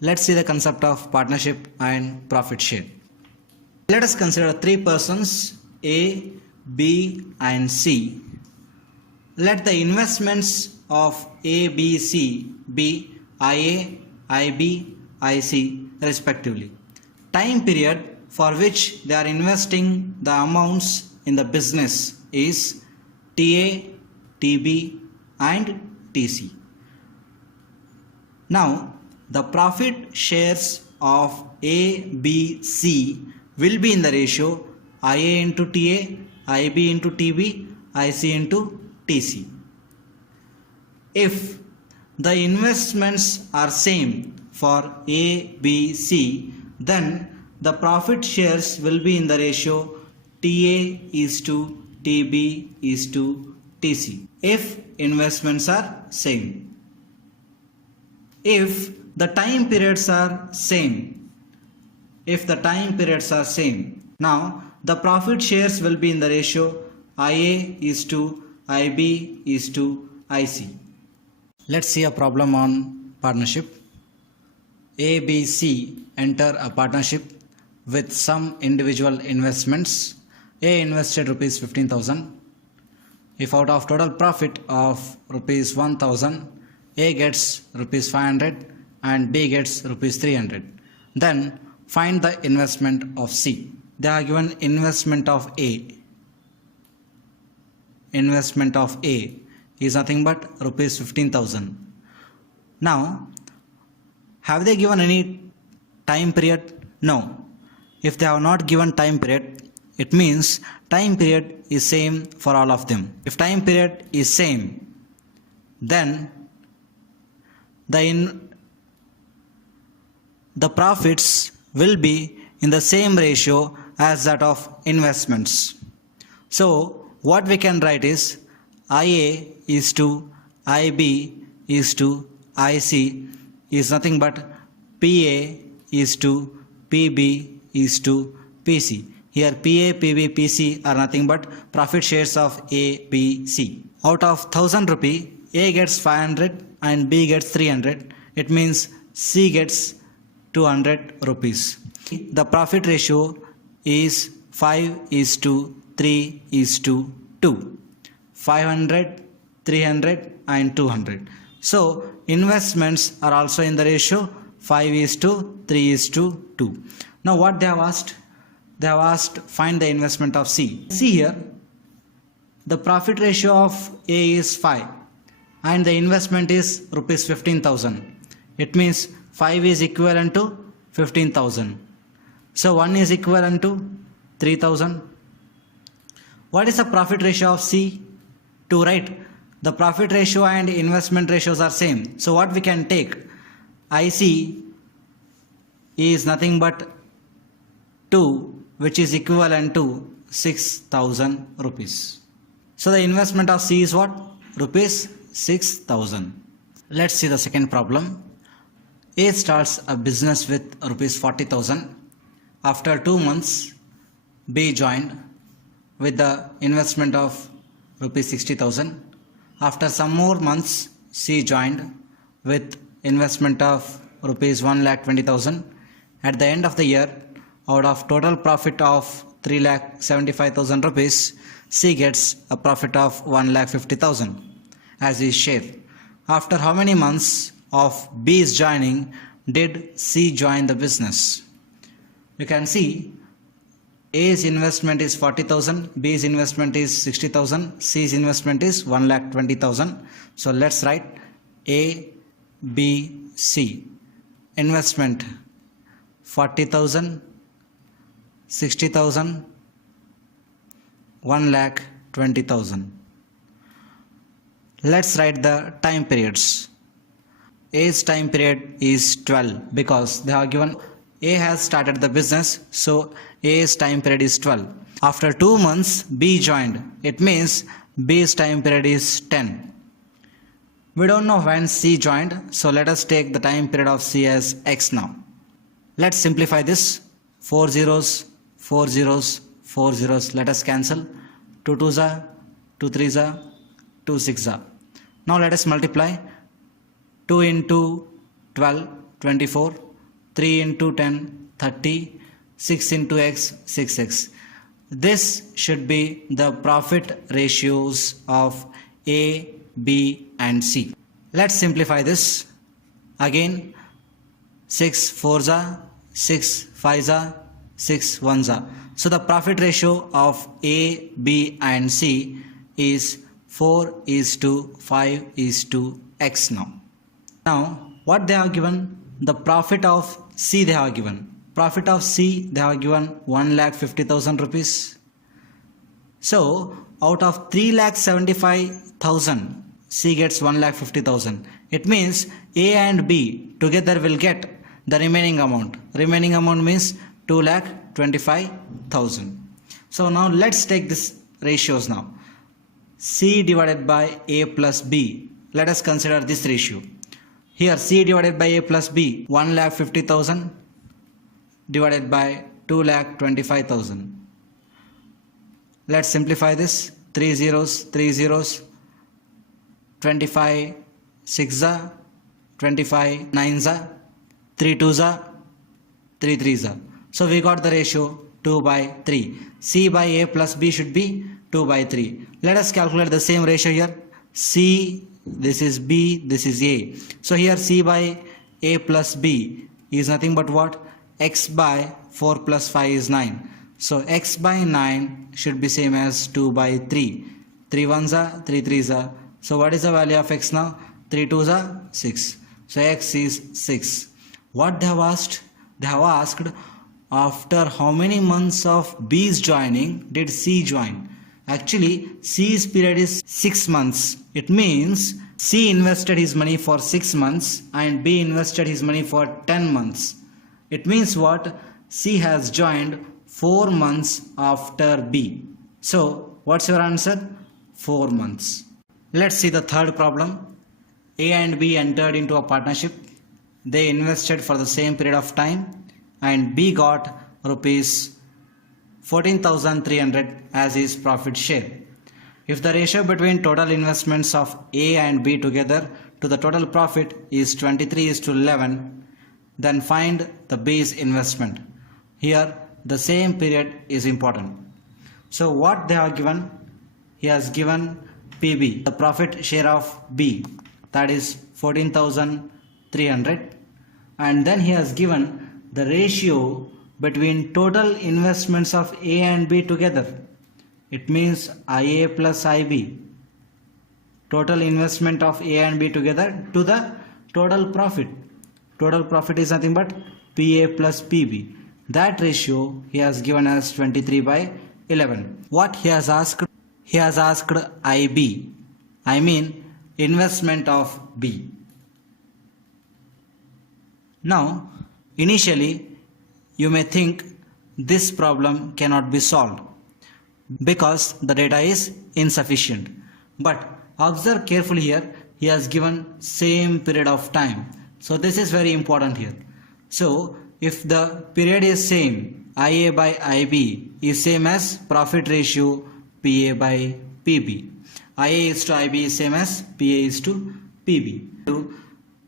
Let's see the concept of partnership and profit share. Let us consider three persons A, B and C. Let the investments of A, B, C be IA, IB, IC respectively. Time period for which they are investing the amounts in the business is TA, TB and TC. Now the profit shares of A, B, C will be in the ratio IA into TA, IB into TB, IC into TC. If the investments are same for A, B, C, then the profit shares will be in the ratio TA is to TB is to TC if investments are same. If the time periods are same, now the profit shares will be in the ratio IA is to IB is to IC. Let's see a problem on partnership. A, B, C enter a partnership with some individual investments. A invested rupees 15,000. If out of total profit of rupees 1,000, A gets rupees 500 and B gets rupees 300, then find the investment of C. They are given investment of A. Investment of A is nothing but rupees 15,000. Now, have they given any time period? No. If they have not given time period, it means time period is same for all of them. If time period is same, then the profits will be in the same ratio as that of investments. So what we can write is IA is to IB is to IC is nothing but PA is to PB is to PC. Here PA, PB, PC are nothing but profit shares of A, B, C. Out of 1,000 rupee, A gets 500 and B gets 300. It means C gets 200 rupees. The profit ratio is 5 is to 3 is to 2. 500, 300 and 200. So investments are also in the ratio 5 is to 3 is to 2. Now what they have asked? They have asked find the investment of C. See here, the profit ratio of A is 5 and the investment is rupees 15,000. It means 5 is equivalent to 15,000. So 1 is equivalent to 3,000. What is the profit ratio of C? 2, right? The profit ratio and investment ratios are same. So what we can take? IC is nothing but 2, which is equivalent to 6,000 rupees. So the investment of C is what? Rupees 6,000. Let's see the second problem. A starts a business with rupees 40,000. After 2 months, B joined with the investment of rupees 60,000. After some more months, C joined with investment of rupees 1,20,000. At the end of the year, out of total profit of 3,75,000 rupees, C gets a profit of 1,50,000 as his share. After how many months of B's joining did C join the business? You can see A's investment is 40,000, B's investment is 60,000, C's investment is 1,20,000. So let's write A, B, C. Investment 40,000, 60,000, 1,20,000. Let's write the time periods. A's time period is 12 because they are given A has started the business, so A's time period is 12. After 2 months, B joined. It means B's time period is 10. We don't know when C joined, so let us take the time period of C as X now. Let's simplify this. 4 zeros, 4 zeros, 4 zeros. Let us cancel. 2 2s are, 2 3s are, 2 6s are. Now let us multiply. 2 into 12, 24. 3 into 10, 30, 6 into x, 6x. This should be the profit ratios of A, B and C. Let's simplify this. Again, 6 4s are, 6 5s are, 6 1s are. So the profit ratio of A, B and C is 4:5:x now. Now what they have given? The profit of C they have given. Profit of C they have given 1,50,000 rupees. So out of 3,75,000, C gets 1,50,000. It means A and B together will get the remaining amount. Remaining amount means 2,25,000. So now let's take this ratios now. C divided by A plus B. Let us consider this ratio. Here C divided by A plus B, 1,50,000 divided by 2,25,000. Let's simplify this. 3 zeros, 3 zeros, 25 6s are, 25 9s are, 3 2s are, 3 3s are. So we got the ratio 2/3. C by A plus B should be 2/3. Let us calculate the same ratio here. C, this is B, this is A. So here C by A plus B is nothing but what? X by 4 plus 5 is 9. So X by 9 should be same as 2/3. 3 1s are, 3 3s are. So what is the value of X now? 3 2s are 6. So X is 6. What they have asked? They have asked after how many months of B's joining did C join? Actually, C's period is 6 months. It means C invested his money for 6 months and B invested his money for 10 months. It means what? C has joined 4 months after B. So, what's your answer? 4 months. Let's see the third problem. A and B entered into a partnership. They invested for the same period of time and B got rupees 14,300 as his profit share. If the ratio between total investments of A and B together to the total profit is 23:11, then find the B's investment. Here the same period is important. So what they have given? He has given PB, the profit share of B, that is 14,300, and then he has given the ratio between total investments of A and B together. It means IA plus IB, total investment of A and B together to the total profit. Total profit is nothing but PA plus PB. That ratio he has given as 23/11. What he has asked? He has asked IB, I mean investment of B. Now, initially you may think this problem cannot be solved because the data is insufficient. But observe carefully here, he has given same period of time. So this is very important here. So if the period is same, IA by IB is same as profit ratio PA by PB. IA is to IB is same as PA is to PB.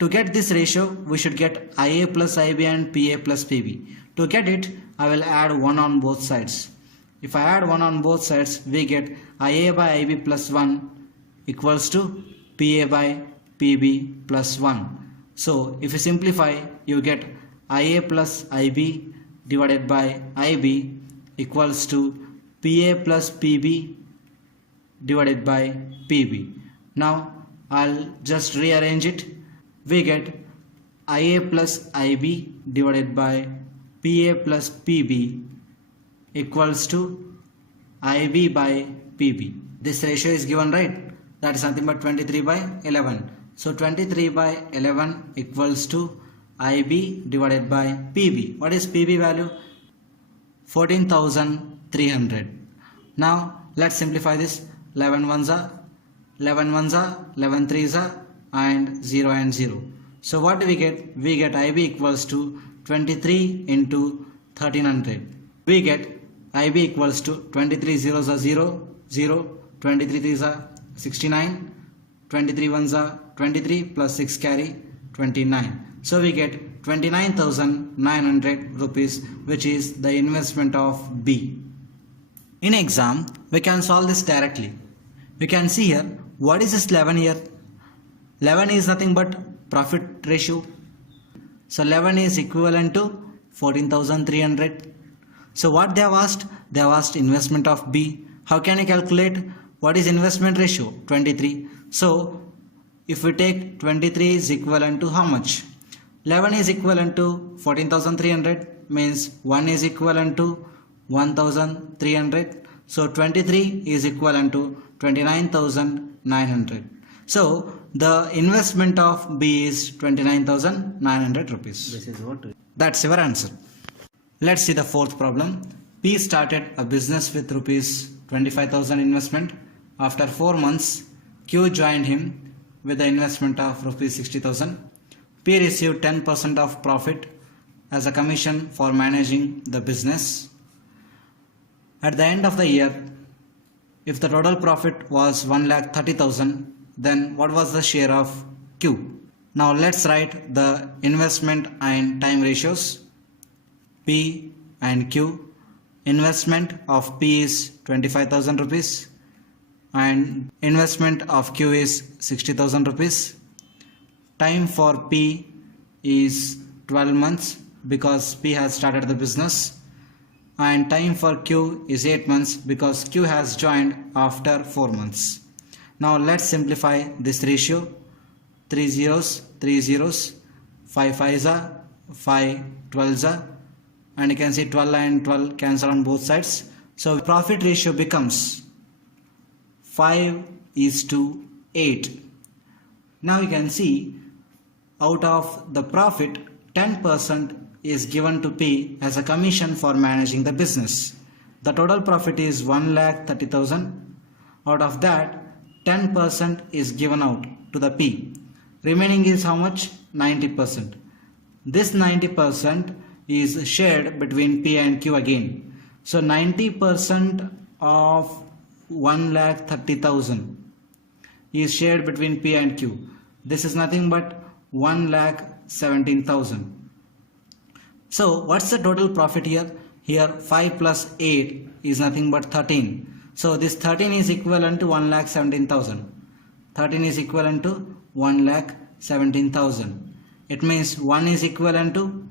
To get this ratio, we should get IA plus IB and PA plus PB. To get it, I will add 1 on both sides. If I add 1 on both sides, we get IA by IB plus 1 equals to PA by PB plus 1. So if you simplify, you get IA plus IB divided by IB equals to PA plus PB divided by PB. Now I'll just rearrange it. We get IA plus IB divided by PA plus PB equals to IB by PB. This ratio is given, right? That is nothing but 23/11. So 23/11 equals to IB divided by PB. What is PB value? 14,300. Now let's simplify this. 11 1s are, 11 1s are, 11 3s are, and 0 and 0. So what do we get? We get IB equals to 23 into 1300. We get IB equals to 23 zeros are 0, 0, 23 3s are 69, 23 1s are 23 plus 6 carry 29. So we get 29,900 rupees, which is the investment of B. In exam, we can solve this directly. We can see here, what is this 11 here? 11 is nothing but profit ratio. So 11 is equivalent to 14,300. So what they have asked? They have asked investment of B. How can you calculate what is investment ratio? 23. So if we take 23 is equivalent to how much? 11 is equivalent to 14,300, means 1 is equivalent to 1,300. So 23 is equivalent to 29,900. So the investment of B is 29,900 rupees. This is what? That's your answer. Let's see the fourth problem. P started a business with rupees 25,000 investment. After 4 months, Q joined him with the investment of rupees 60,000. P received 10% of profit as a commission for managing the business. At the end of the year, if the total profit was 1,30,000, then what was the share of Q? Now let's write the investment and time ratios. P and Q. Investment of P is 25,000 rupees and investment of Q is 60,000 rupees. Time for P is 12 months because P has started the business, and time for Q is 8 months because Q has joined after 4 months. Now let's simplify this ratio. 3 zeros, 3 zeros, 5 5s are 5 12s are, and you can see 12 and 12 cancel on both sides. So profit ratio becomes 5:8. Now you can see out of the profit 10% is given to P as a commission for managing the business. The total profit is 1,30,000. Out of that 10% is given out to the P. Remaining is how much? 90%. This 90% is shared between P and Q again. So 90% of 1,30,000 is shared between P and Q. This is nothing but 1,17,000. So what's the total profit here? Here 5 plus 8 is nothing but 13. So this 13 is equivalent to 1,17,000. 13 is equivalent to 1,17,000. It means 1 is equivalent to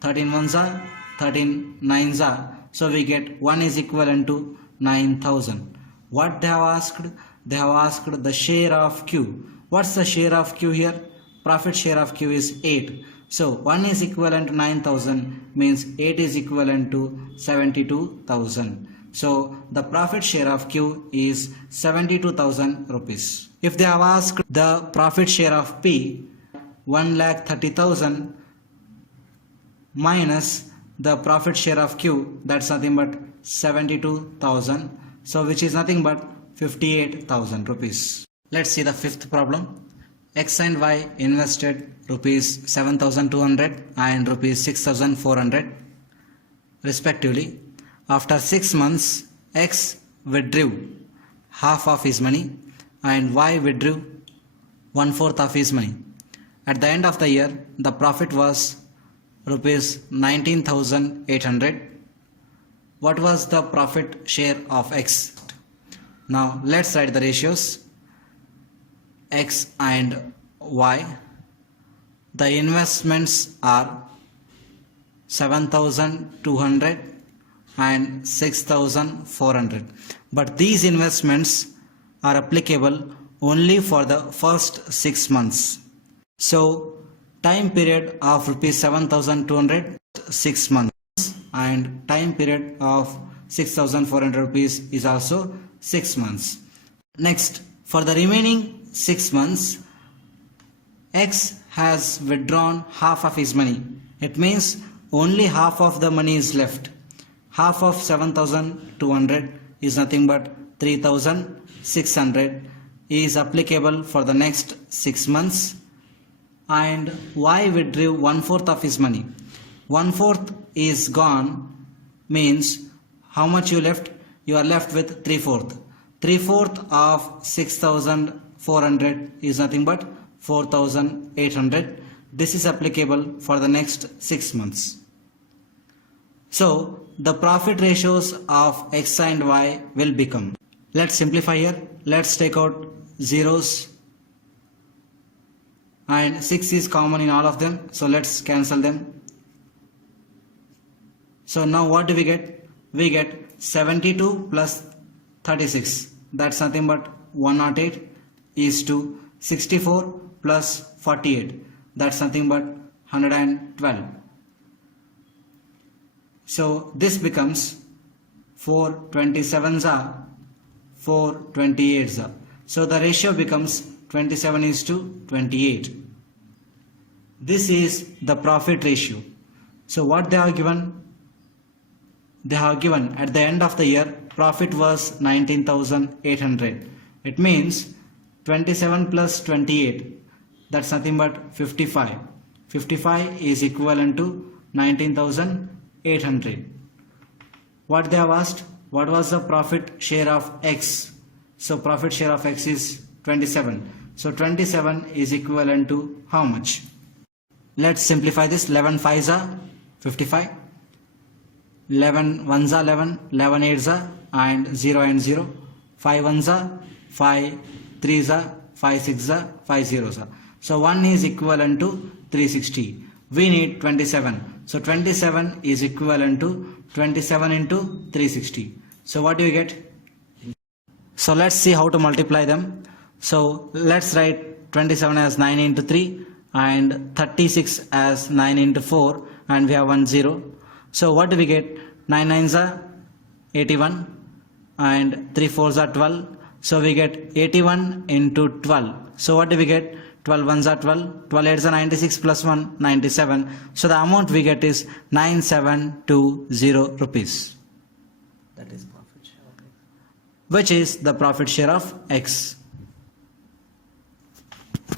13 ones are, 13 nines are. So we get 1 is equivalent to 9,000. What they have asked? They have asked the share of Q. What's the share of Q here? Profit share of Q is 8. So 1 is equivalent to 9,000, means 8 is equivalent to 72,000. So the profit share of Q is 72,000 rupees. If they have asked the profit share of P, 1,30,000 minus the profit share of Q, that's nothing but 72,000. So which is nothing but 58,000 rupees. Let's see the fifth problem. X and Y invested rupees 7,200 and rupees 6,400 respectively. After 6 months, X withdrew half of his money and Y withdrew 1/4 of his money. At the end of the year, the profit was rupees 19,800. What was the profit share of X? Now let's write the ratios. X and Y. The investments are 7,200 and 6,400. But these investments are applicable only for the first 6 months. So time period of rupees 7,200 6 months and time period of 6,400 rupees is also 6 months. Next, for the remaining 6 months, X has withdrawn half of his money. It means only half of the money is left. Half of 7,200 is nothing but 3,600 is applicable for the next 6 months, and Y withdrew 1/4 of his money. 1/4 is gone, means how much you left? You are left with 3/4. 3/4 of 6,400 is nothing but 4,800. This is applicable for the next 6 months. So the profit ratios of X and Y will become. Let's simplify here. Let's take out zeros, and 6 is common in all of them, so let's cancel them. So now what do we get? We get 72 plus 36, that's nothing but 108, is to 64 plus 48, that's nothing but 112. So this becomes 4 27s are 4 28s are. So the ratio becomes 27:28. This is the profit ratio. So what they have given? They have given at the end of the year profit was 19,800. It means 27 plus 28, that's nothing but 55. 55 is equivalent to 19,800. What they have asked? What was the profit share of X? So profit share of X is 27. So 27 is equivalent to how much? Let's simplify this. 11 5s are 55. 11 1s are 11. 11 8s are and 0 and 0. 5 1s are 5. 3s are 5 6s are 5 zeros are. So 1 is equivalent to 360. We need 27. So 27 is equivalent to 27 into 360. So what do you get? So let's see how to multiply them. So let's write 27 as 9 into 3 and 36 as 9 into 4, and we have 1 0. So what do we get? 9 9s are 81 and 3 4s are 12. So we get 81 into 12. So what do we get? 12 1s are 12. 12 8s are 96 plus 1 97. So the amount we get is 9720 rupees. That is profit share, which is the profit share of X.